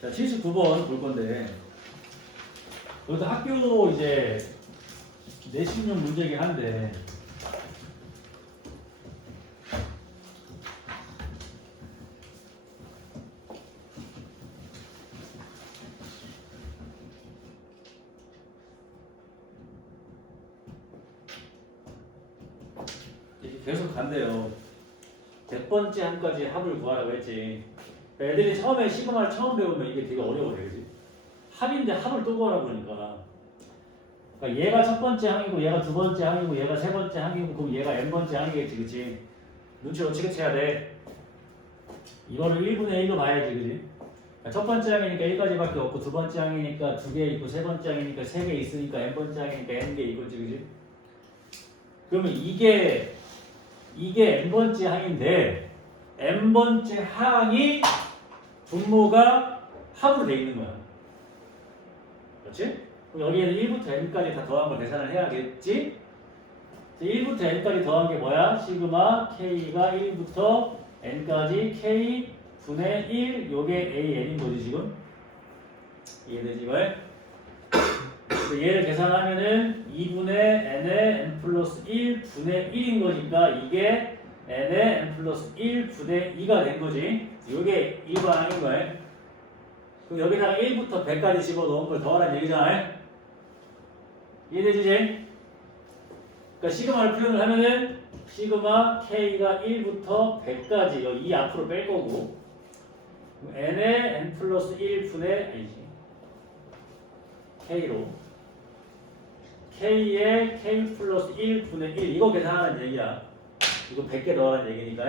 자, 79번 볼 건데, 이것도 학교 이제 내신용 문제이긴 한데, 계속 간대요. 100번째 한까지 합을 구하라고 했지. 애들이 처음에 시그마를 처음 배우면 이게 되게 어려워, 그지? 합인데 합을 또 구하라고 그러니까. 그러니까 얘가 첫 번째 항이고, 얘가 두 번째 항이고, 얘가 세 번째 항이고, 그럼 얘가 n 번째 항이겠지, 그치? 눈치 어떻게 해야 돼? 이거를 1분의 1로 봐야지, 그지? 그러니까 첫 번째 항이니까 1까지밖에 없고, 두 번째 항이니까 두 개 있고, 세 번째 항이니까 세 개 있으니까 n 번째 항이니까 n 개 있고, 그지? 그러면 이게 이게 n 번째 항인데 n 번째 항이 분모가 합으로 돼 있는 거야. 그렇지? 그럼 여기에는 1부터 n까지 다 더한 걸 계산을 해야겠지? 1부터 n까지 더한 게 뭐야? 시그마 k가 1부터 n까지 k 분의 1 요게 a n인 거지 지금? 이해되지? 그래서 얘를 계산하면은 2분의 n의 n 플러스 1 분의 1인 거니까 이게 n의 n 플러스 1 분의 2가 된 거지. 이게 1반항인 거예요. 그럼 여기다가 1부터 100까지 집어넣은 걸 더하라는 얘기잖아요. 이해되지? 그러니까 시그마를 표현을 하면은 시그마 k가 1부터 100까지 여기 이 앞으로 뺄 거고 n의 n 플러스 1 분의 아니지 k로 k의 k 플러스 1분의 1 이거 계산하는 얘기야. 이거 100개 넣으라는 얘기니까.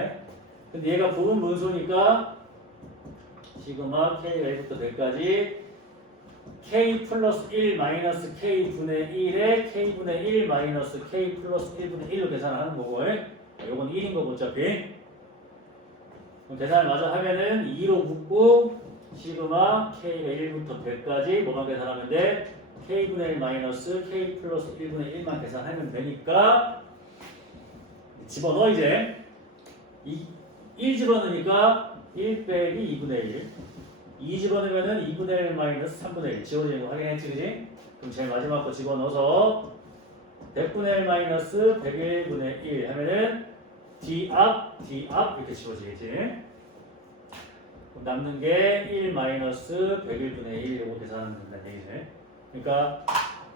근데 얘가 부분 분수니까 시그마 k가 1부터 100까지 k 플러스 1 마이너스 k 분의 1에 k 분의 1 마이너스 k 플러스 1분의 1로 계산하는 거고 요건 1인 거고 어차피 그럼 계산을 마저 하면은 2로 묶고 시그마 k가 1부터 100까지 뭐만 계산하면 돼? k분의 1 마이너스 k 플러스 1분의 1만 계산하면 되니까 집어넣어 이제 이, 1 집어넣으니까 1 빼기 2분의 1 2 집어넣으면은 2분의 1 마이너스 3분의 1 지워지는 거 확인했지 그지? 그럼 제일 마지막 거 집어넣어서 100분의 1 마이너스 101분의 1 하면은 d 앞 d 앞 이렇게 지워지겠지 그럼 남는 게 1 마이너스 101분의 1 요거 계산하면 된다는 얘기지 그러니까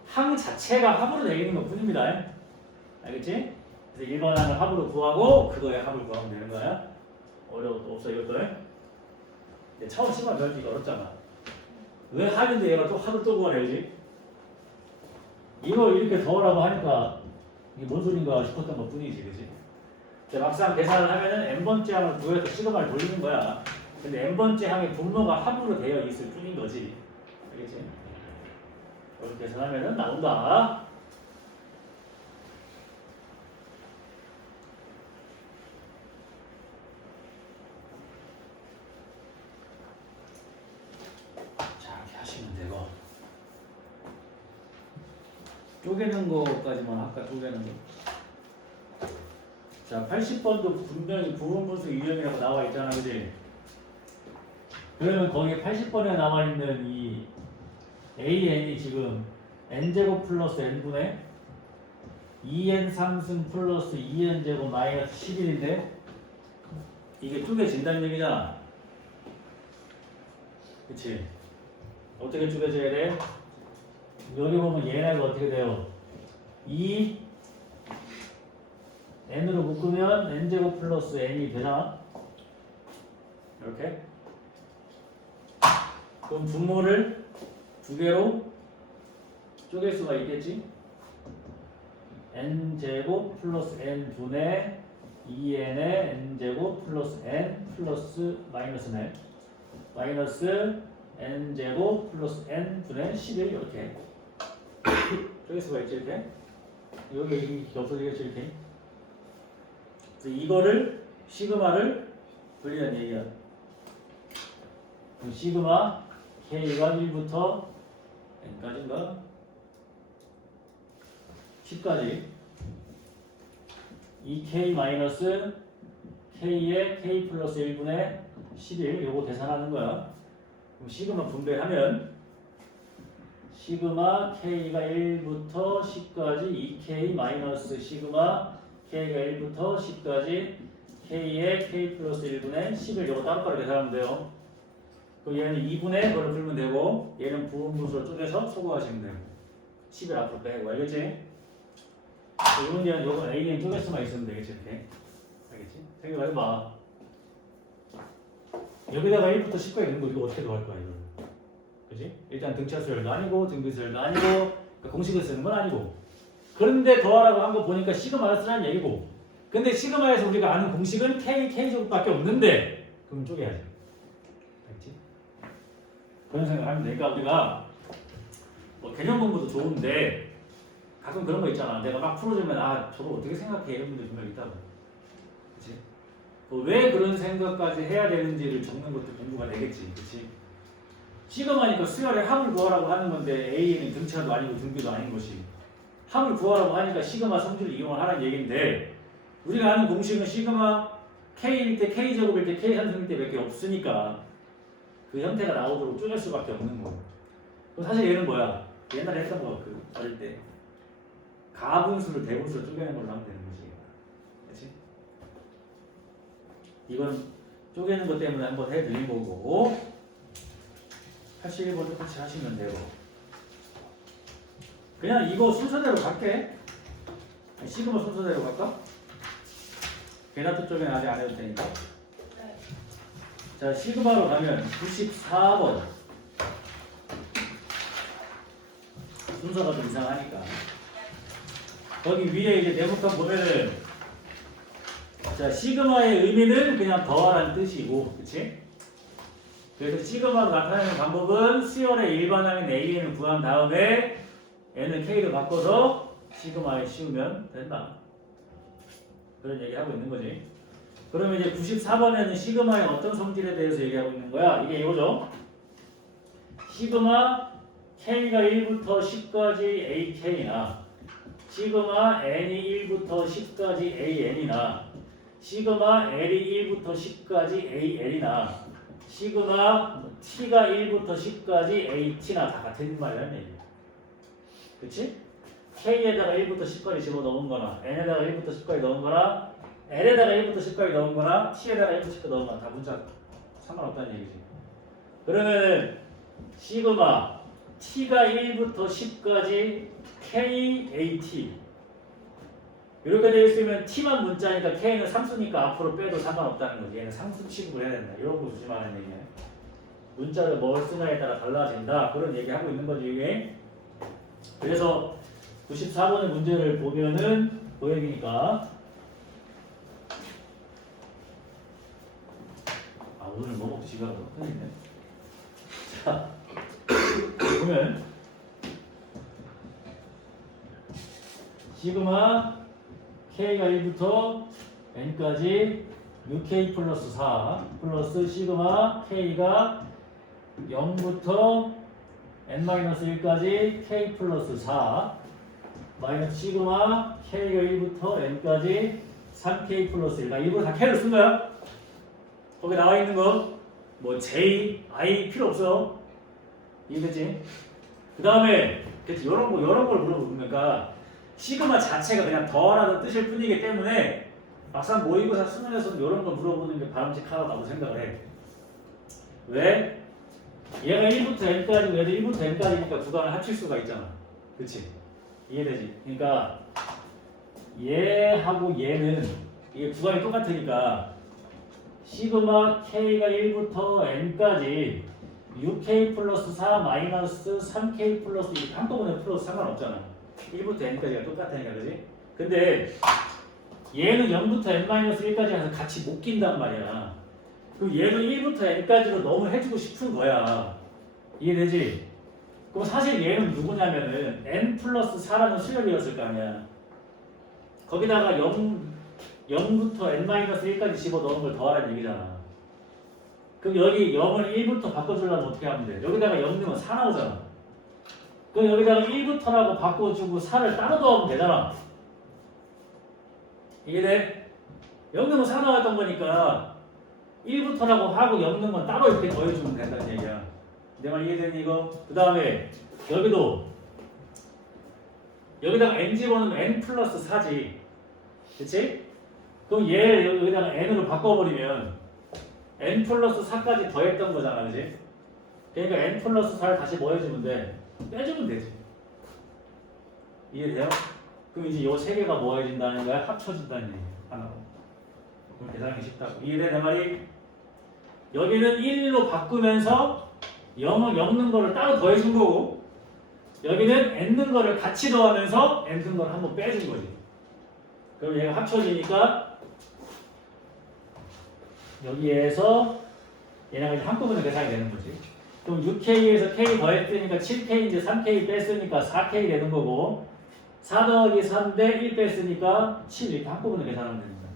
항 자체가 합으로 되어 있는 것 뿐입니다. 알겠지? 그래서 1번 항을 합으로 구하고 그거의 합을 구하면 되는 거야. 어려워 없어 이것도. 근데 처음 시간 때 어렵잖아. 왜 합인데 얘가 또 합을 또 구하려지? 이걸 이렇게 더하라고 하니까 이게 뭔 소린가 싶었던 것 뿐이지, 그지? 막상 계산을 하면은 n번째 항을 구해서 시그마를 돌리는 거야. 근데 n번째 항의 분모가 합으로 되어 있을 뿐인 거지. 알겠지? 이렇게 계산하면은 나온다. 자, 이렇게 하시면 되고. 쪼개는 거까지만 아까 쪼개는 거. 자, 80번도 분명히 부분분수 유형이라고 나와 있잖아, 그지? 그러면 거기에 80번에 나와 있는 이 AN이 지금 n제곱 플러스 n분의 2n 상승 플러스 2n 제곱 마이너스 11인데 이게 쪼개진다는 얘기잖아. 그치? 어떻게 쪼개져야 돼? 여기 보면 얘네가 어떻게 돼요? 2 n으로 묶으면 n제곱 플러스 n이 되잖아. 이렇게. 그럼 분모를 두 개로 쪼갤 수가 있겠지? n 제곱 플러스 n 분의 2n의 n 제곱 플러스 n 플러스 마이너스 n 마이너스 n 제곱 플러스 n 분의 11 이렇게 수가 있지 이렇게 여기 이렇게 없어지겠지 이렇게. 그래서 이거를 시그마를 돌리는 얘기야. 시그마 k가 1부터 n까지인가? 10까지. 2k 마이너스 k의 k 플러스 1분의 11 요거 계산하는 거야. 그럼 시그마 분배하면 시그마 k가 1부터 10까지 2k 마이너스 시그마 k가 1부터 10까지 k의 k 플러스 1분의 10을 이거 따로따로 계산하면 돼요. 그 얘는 2분의 그걸 풀면 되고 얘는 부분 분수로 쪼개서 소거하시면 되고 10을 앞으로 빼고 알겠지? 이 문제는 요거 A는 쪼갤 수만 있으면 되겠지 이렇게 알겠지? 생각해봐 여기다가 1부터 10까지 있는 거 이거 어떻게 더할 거야 이거 그지? 일단 등차수열도 아니고 등비수열도 아니고 그러니까 공식을 쓰는 건 아니고 그런데 더하라고 한 거 보니까 시그마를 쓰라는 얘기고 근데 시그마에서 우리가 아는 공식은 K, K제곱밖에 없는데 그럼 쪼개야지 알겠지? 그런 생각하면 되니까 우리가 뭐 개념 공부도 좋은데 가끔 그런 거 있잖아 내가 막 풀어주면 아 저거 어떻게 생각해 이런 분들 분명 있다고 그치? 뭐왜 그런 생각까지 해야 되는지를 적는 것도 공부가 되겠지 그치? 시그마니까 수열의 합을 구하라고 하는 건데 A는 등차도 아니고 등비도 아닌 것이. 합을 구하라고 하니까 시그마 성질을 이용을 하라는 얘기인데 우리가 아는 공식은 시그마 K일 때 K제곱일 때 K 산성일 때 몇 개 없으니까 그 형태가 나오도록 쪼갤 수밖에 없는 그럼 사실 얘는 뭐야? 옛날에 했던 거 그 어릴 때 가분수를 대분수로 쪼개는 걸로 하면 되는 거지. 그렇지? 이건 쪼개는 것 때문에 한번 해드린 거고 81번 똑같이 하시면 되고 그냥 이거 순서대로 갈게 시그마 순서대로 갈까? 베나트 쪽에는 아직 안 해도 되니까 네. 자 시그마로 가면 94번 순서가 좀 이상하니까 거기 위에 이제 네모칸 보면은 자 시그마의 의미는 그냥 더하라는 뜻이고 그치? 그래서 시그마로 나타내는 방법은 수열의 일반항인 AN을 구한 다음에 N을 K로 바꿔서 시그마에 씌우면 된다. 그런 얘기 하고 있는 거지. 그러면 이제 94번에는 시그마의 어떤 성질에 대해서 얘기하고 있는 거야? 이게 이거죠? 시그마 K가 1부터 10까지 AK나 시그마 N이 1부터 10까지 AN이나 시그마 L이 1부터 10까지 AL이나 시그마 T가 1부터 10까지 AT나 다 같은 말이라는 얘기야. 그치? K에다가 1부터 10까지 집어넣은 거나 N에다가 1부터 10까지 넣은 거나 L에다가 1부터 10까지 넣은 거나 T에다가 1부터 10까지 넣은 거나 다 문자 상관없다는 얘기지. 그러면 시그마 T가 1부터 10까지 KAT 이렇게 되어 있으면 T만 문자니까 K는 상수니까 앞으로 빼도 상관없다는 거지. 얘는 상수 취급을 해야 된다. 이런 거 조심하는 얘기야. 문자를 뭘 쓰냐에 따라 달라진다. 그런 얘기 하고 있는 거지 이게. 그래서 94번의 문제를 보면은 보여기니까 아 오늘 뭐 먹고 집에 가서 큰일이네. 자 보면 시그마 K가 1부터 N까지 6K 플러스 4 플러스 시그마 K가 0부터 N-1까지 K 플러스 4 마이너스 시그마 K가 1부터 N까지 3K 플러스 1. 나 일부러 다 K를 쓴 거야. 거기 나와 있는 거, 뭐 J, I 필요 없어. 이해됐지? 그 다음에, 그치, 이런 거, 이런 걸 물어보니까, 시그마 자체가 그냥 더라는 뜻일 뿐이기 때문에, 막상 모의고사 수능에서는 이런 걸 물어보는 게 바람직하다고 생각을 해. 왜? 얘가 1부터 n까지고 얘도 1부터 n까지니까 구간을 합칠 수가 있잖아. 그치? 이해되지? 그러니까 얘하고 얘는 이게 구간이 똑같으니까 시그마 k가 1부터 n까지 6k 플러스 4 마이너스 3k 플러스 한꺼번에 풀어도 상관없잖아. 1부터 n까지가 똑같으니까 그지? 근데 얘는 0부터 n-1까지 해서 같이 못 낀단 말이야. 그럼 얘도 1부터 n까지로 너무 해주고 싶은 거야. 이해되지? 그럼 사실 얘는 누구냐면은 n 플러스 4라는 수열이었을 거 아니야. 거기다가 0, 0부터 n-1까지 집어넣은 걸 더하라는 얘기잖아. 그럼 여기 0을 1부터 바꿔주려면 어떻게 하면 돼? 여기다가 0 넣으면 4 나오잖아. 그럼 여기다가 1부터라고 바꿔주고 4를 따로 더하면 되잖아. 이해돼? 0 넣으면 4 나왔던 거니까 1부터라고 하고 0 넣은 건 따로 이렇게 더해주면 된다는 얘기야. 내 말 이해되니 이거? 그 다음에 여기도 여기다가 n 집어넣으면 n 플러스 4지 그치? 그럼 얘 여기다가 n으로 바꿔버리면 n 플러스 4까지 더했던 거잖아 그치? 그러니까 n 플러스 4를 다시 뭐 해주면 돼? 빼주면 되지 이해돼요? 그럼 이제 요세 개가 뭐 해진다는 거야? 합쳐진다는 얘기야 하나로 그럼 계산하기 쉽다고 이해돼 내 말이? 여기는 1로 바꾸면서 0을 엮는 거를 따로 더해준 거고 여기는 n는 거를 같이 더하면서 n는 거를 한번 빼준 거지 그럼 얘가 합쳐지니까 여기에서 얘네가 이제 한꺼번에 계산이 되는 거지 그럼 6K에서 K 더했으니까 7K인데 3K 뺐으니까 4K 되는 거고 4 더하기 3대 1 뺐으니까 7 이렇게 한꺼번에 계산하면 됩니다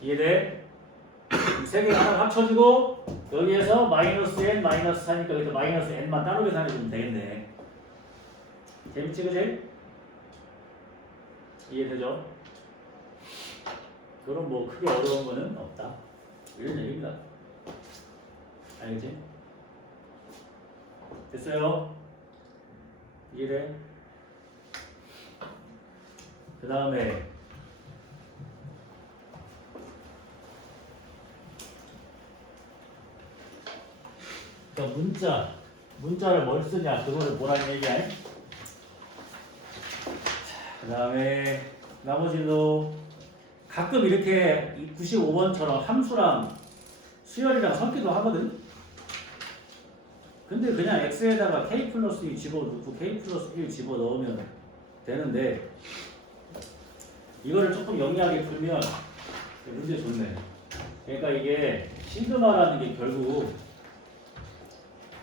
이해돼? 세 개가 하나 합쳐지고 여기에서 마이너스 n 마이너스 4니까 여기서 마이너스 n만 따로 계산해주면 되겠네 재밌지 그지? 이해되죠? 그럼 뭐 크게 어려운 거는 없다 이런 얘기입니다 알겠지? 됐어요? 이해돼? 그 다음에 그러니까 문자 문자를 뭘 쓰냐 그거를 뭐라는 얘기야 그 다음에 나머지도 가끔 이렇게 95번처럼 함수랑 수열이랑 섞기도 하거든 근데 그냥 x에다가 k 플러스 2 집어넣고 k 플러스 1 집어넣으면 되는데 이거를 조금 영리하게 풀면 문제 좋네 그러니까 이게 시그마라는 게 결국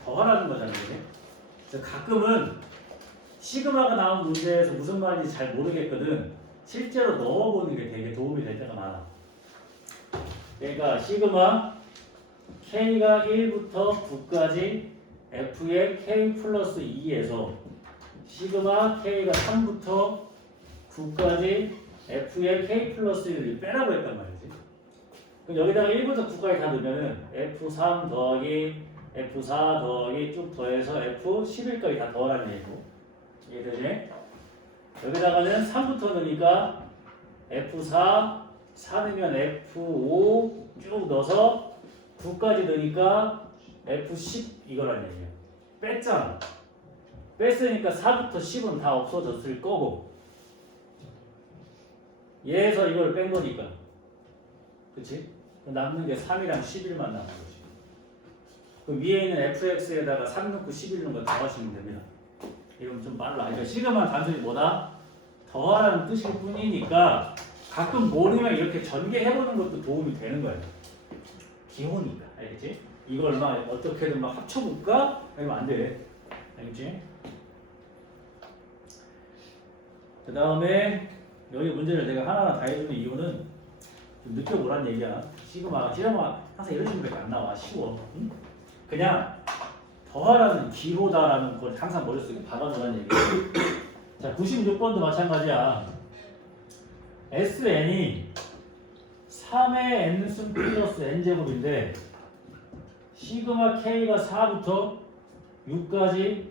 더하라는 거잖아요. 그래서 가끔은 시그마가 나온 문제에서 무슨 말인지 잘 모르겠거든. 실제로 넣어보는 게 되게 도움이 될 때가 많아. 그러니까 시그마 k가 1부터 9까지 f의 k 플러스 2에서 시그마 k가 3부터 9까지 f의 k 플러스 1을 빼라고 했단 말이지. 그럼 여기다가 1부터 9까지 다 넣으면은 f3 더하기 F4 더하기 쭉 더해서 F11까지 다 더하라는 얘기고 이해되지? 여기다가는 3부터 넣으니까 F4 4 넣으면 F5 쭉 넣어서 9까지 넣으니까 F10 이거라는 얘기야 뺐잖아 뺐으니까 4부터 10은 다 없어졌을 거고 얘에서 이걸 뺀 거니까 그치? 남는 게 3이랑 11만 남은 거지 그 위에 있는 fx에다가 3 넣고 11 넣은 거 더하시면 됩니다. 이러면 좀 빨라. 그러니까 시그마 단순히 뭐다? 더하라는 뜻일 뿐이니까 가끔 모르면 이렇게 전개해보는 것도 도움이 되는 거예요. 기호니까. 알겠지? 이걸 막 어떻게든 막 합쳐볼까? 이러면 안 돼. 알겠지? 그 다음에 여기 문제를 내가 하나하나 다 해주는 이유는 좀 느껴보란 얘기야. 시그마, 시그마 항상 이런 식으로밖에 안 나와. 쉬워. 응? 그냥 더하라는 기호다라는 걸 항상 머릿속에 박아놓으라는 얘기예요. 자, 96번도 마찬가지야. SN이 3의 n승 플러스 n제곱인데 시그마 k가 4부터 6까지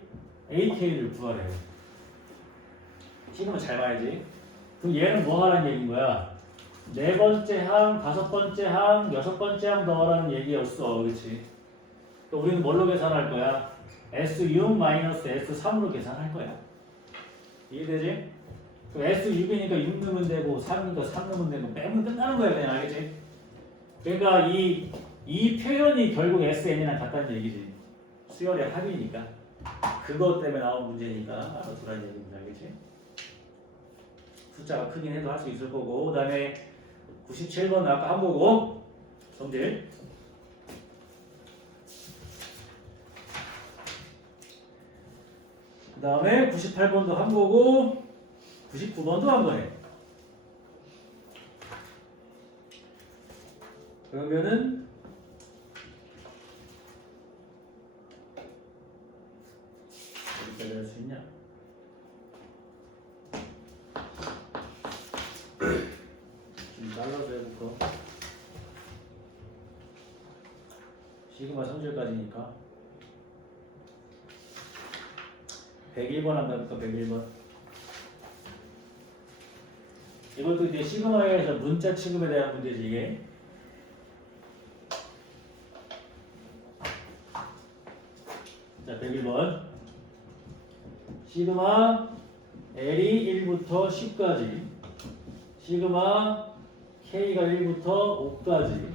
ak를 구하래요. 시그마 잘 봐야지. 그럼 얘는 뭐 하라는 얘기인 거야? 네 번째 항, 다섯 번째 항, 여섯 번째 항 넣으라는 얘기였어. 그렇지? 또 우리는 뭘로 계산할 거야? S6 마이너스 S3으로 계산할 거야. 이해되지? 그럼 S6이니까 6 넣으면 되고 3이니까 3 넣으면 되고 빼면 끝나는 거야 그냥 알겠지? 그러니까 이, 이 표현이 결국 SN이랑 같다는 얘기지. 수열의 합이니까. 그것 때문에 나온 문제니까 알아두라는 얘기입니다. 알겠지? 숫자가 크긴 해도 할 수 있을 거고 그 다음에 97번 아까 한 거고 성질 그 다음에 98번도 한 거고 99번도 한 거네. 그러면은 할 수 있냐? 지금 잘라서 해볼까? 시그마 3절까지니까 101번 한다니까 101번 이것도 이제 시그마에서 문자 취급에 대한 문제지 이게 자 101번 시그마 L이 1부터 10까지 시그마 K가 1부터 5까지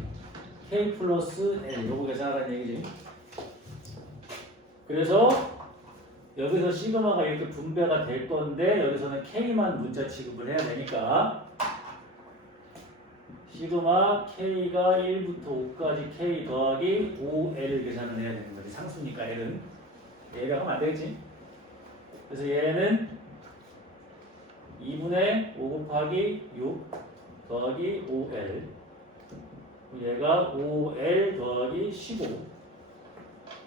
K 플러스 L. 요거 계산하라는 얘기지. 그래서 여기서 시그마가 이렇게 분배가 될 건데 여기서는 K만 문자 취급을 해야 되니까 시그마 K가 1부터 5까지 K 더하기 5L 계산을 해야 되는 거지. 상수니까 L은. 얘가 하면 안 되겠지 그래서 얘는 2분의 5 곱하기 6 더하기 5L 얘가 5L 더하기 15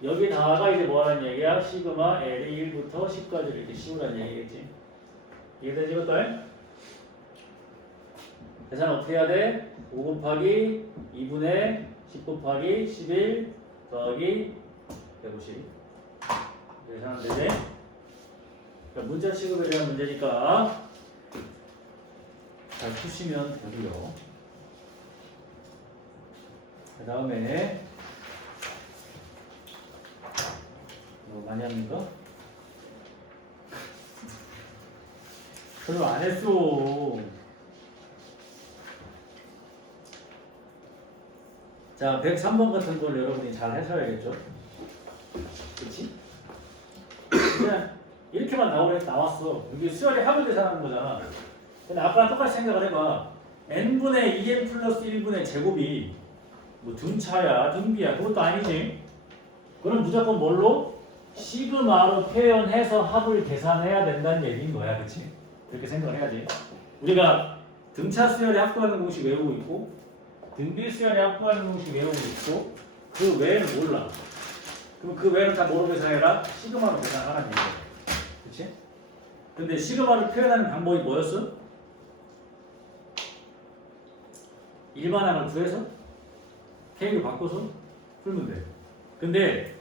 여기 다가 이제 뭐하는 얘기야? 시그마 L이 1부터 10까지 이렇게 씌우라는 얘기겠지 이해되지 이것들? 계산 어떻게 해야 돼? 5 곱하기 2분의 10 곱하기 11 더하기 150 계산하면 되지? 그러니까 문자 취급에 대한 문제니까 잘 푸시면 되고요. 그 다음에 뭐 많이 합니까? 별로 안 했어. 자, 103번 같은 걸 여러분이 잘 하셔야겠죠? 그치? 그냥 이렇게만 나오래 나왔어. 이게 수열의 합을 계산하는 거잖아. 근데 아빠랑 똑같이 생각을 해봐. n분의 2n 플러스 1분의 제곱이 뭐 등차야, 등비야, 그것도 아니지. 그럼 무조건 뭘로? 시그마로 표현해서 합을 계산해야 된다는 얘기인 거야, 그렇지? 그렇게 생각을 해야지. 우리가 등차 수열의 합구하는 공식 외우고 있고, 등비 수열의 합구하는 공식 외우고 있고, 그 외에는 몰라. 그럼 그 외에는 다 뭐로 계산해라? 시그마로 계산하라는 얘기야. 그렇지? 근데 시그마를 표현하는 방법이 뭐였어? 일반항을 구해서 K로 바꿔서 풀면 돼. 근데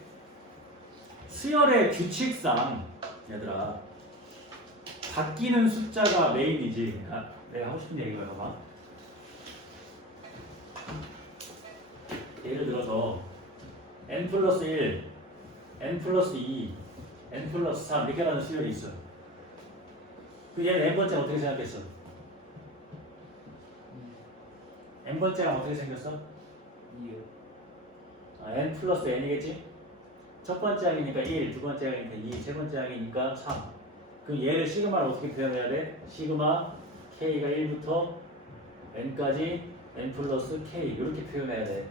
수열의 규칙상 얘들아 바뀌는 숫자가 메인이지. 아, 내가 하고 싶은 얘기가 봐봐. 예를 들어서 n 플러스 1, n 플러스 2, n 플러스 3 이렇게 가는 수열이 있어. 그 얘는 n 번째 어떻게 생각했어? n 번째랑 어떻게 생겼어? 2요. 아, n 플러스 n이겠지? 첫 번째 항이니까 1, 두 번째 항이니까 2, 세 번째 항이니까 3. 그럼 얘를 시그마를 어떻게 표현해야 돼? 시그마 k가 1부터 n까지 n 플러스 k 이렇게 표현해야 돼.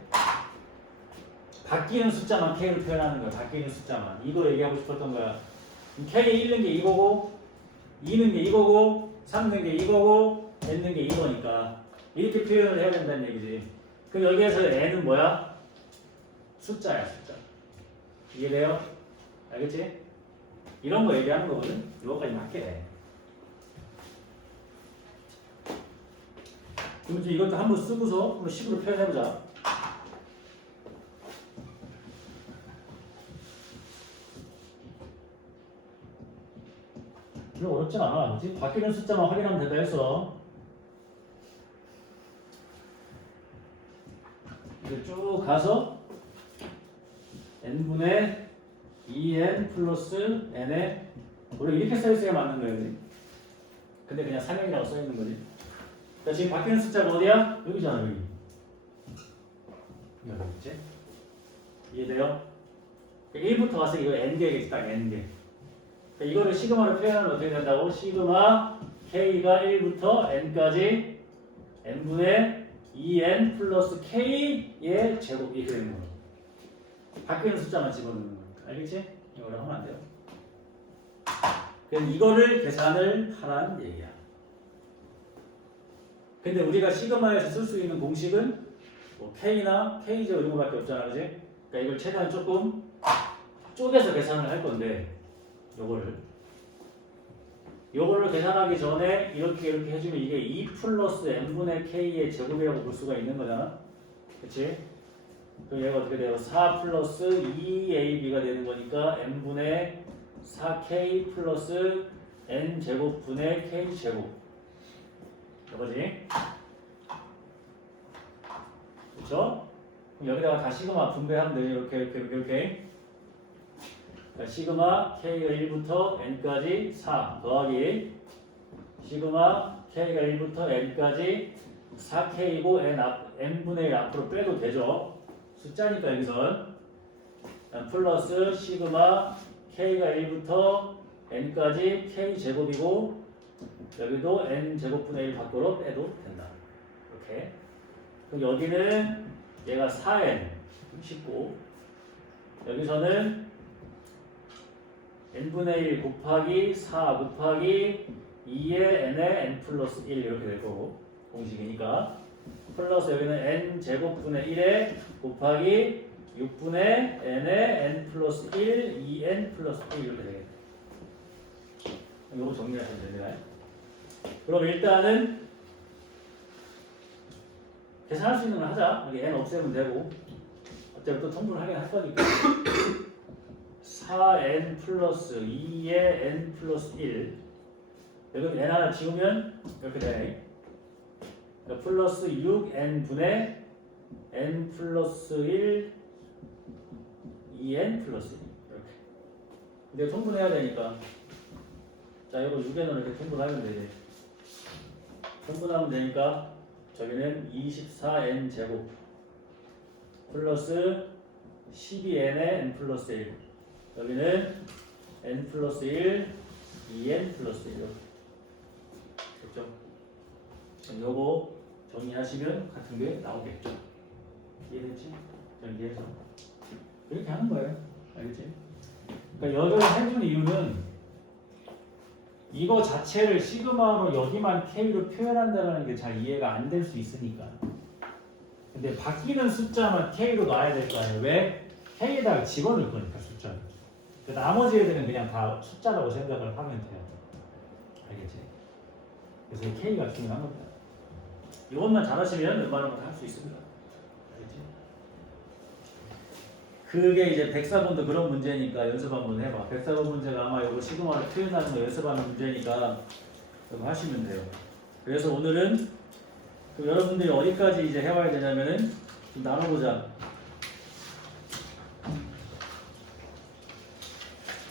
바뀌는 숫자만 k로 표현하는 거야. 바뀌는 숫자만. 이거 얘기하고 싶었던 거야. k에 1는 게 이거고 2는 게 이거고 3는 게 이거고 n는 게 이거니까 이렇게 표현을 해야 된다는 얘기지. 그럼 여기에서 n은 뭐야? 숫자야 숫자. 이해돼요? 알겠지? 이런 거 얘기하는 거거든. 이거까지 맞게 돼. 그럼 이제 이것도 한번 쓰고서 한번 식으로 표현해보자. 별로 어렵진 않아. 그치? 바뀌는 숫자만 확인하면 된다 했어. 이제 쭉 가서 n분의 2n 플러스 n에 원래 이렇게 써있어야 맞는 거예요. 근데 그냥 3행이라고 써있는 거지. 자, 지금 바뀌는 숫자가 어디야? 여기잖아, 여기. 여기 있지? 이해돼요? 1부터 와서 이거 n개겠지, 딱 n개. 그러니까 이거를 시그마로 표현하면 어떻게 된다고? 시그마 k가 1부터 n까지 n분의 2n 플러스 k의 제곱 이렇게 되는 거예요. 바뀌는 숫자만 집어넣는 거니까 알겠지? 이거를 하면 안 돼요. 그럼 이거를 계산을 하라는 얘기야. 근데 우리가 시그마에서 쓸 수 있는 공식은 뭐 k나 k제 이런 거밖에 없잖아, 그지? 그러니까 이걸 최대한 조금 쪼개서 계산을 할 건데 요거를 요거를 계산하기 전에 이렇게 이렇게 해주면 이게 2 플러스 n분의 k의 제곱이라고 볼 수가 있는 거잖아. 그치? 그럼 얘가 어떻게 돼요? 4 플러스 2ab가 되는 거니까 n분의 4k 플러스 n 제곱분의 k 제곱 이거지 그렇죠? 그럼 여기다가 다 시그마 분배하면 되죠 이렇게 이렇게 이렇게 이렇게 그러니까 시그마 k가 1부터 n까지 4 더하기 시그마 k가 1부터 n까지 4k이고 n 앞 n분의 1 앞으로 빼도 되죠 숫자니까 여기선 플러스 시그마 k가 1부터 n까지 k 제곱이고 여기도 n 제곱분의 1 밖으로 빼도 된다. 이렇게. 그럼 여기는 얘가 4n 쉽고 여기서는 n분의 1 곱하기 4 곱하기 2의 n의 n 플러스 1 이렇게 될 거고 공식이니까 플러스 여기는 n 제곱분의 1에 곱하기 6분의 n의 n 플러스 1, 2n 플러스 1 이렇게 되겠네. 이거 정리하시면 됩니다. 그럼 일단은 계산할 수 있는 걸 하자. 여기 n 없애면 되고 어차피 또 통분을 하긴 할 거니까 4n 플러스 2의 n 플러스 1 여기 n 하나 지우면 이렇게 되네. 그러니까 플러스 6n 분의 n 플러스 1 2n 플러스 1 이렇게. 근데 통분해야 되니까. 자 이거 6n을 이렇게 통분하면 되지. 통분하면 되니까 저기는 24n 제곱 플러스 12n의 n 플러스 1 여기는 n 플러스 1 2n 플러스 1 이렇게 됐죠? 그럼 요거 정리하시면 같은 게 나오겠죠 이해됐지? 정리해서 이렇게 하는 거예요. 알겠지? 그러니까 여기를 해준 이유는 이거 자체를 시그마로 여기만 K로 표현한다는 게 잘 이해가 안 될 수 있으니까. 근데 바뀌는 숫자만 K로 놔야 될 거 아니에요. 왜? K에다가 집어넣을 거니까 숫자를. 그 나머지 애들은 그냥 다 숫자라고 생각을 하면 돼요. 알겠지? 그래서 이 K가 중요한 겁니다. 이것만 잘하시면 웬만한 건 할 수 있습니다. 알겠지? 그게 이제 백사번도 그런 문제니까 연습 한번 해봐. 백사번 문제가 아마 이거 시그마를 표현하는 거 연습하는 문제니까 이거 하시면 돼요. 그래서 오늘은 여러분들이 어디까지 이제 해와야 되냐면은 좀 나눠보자.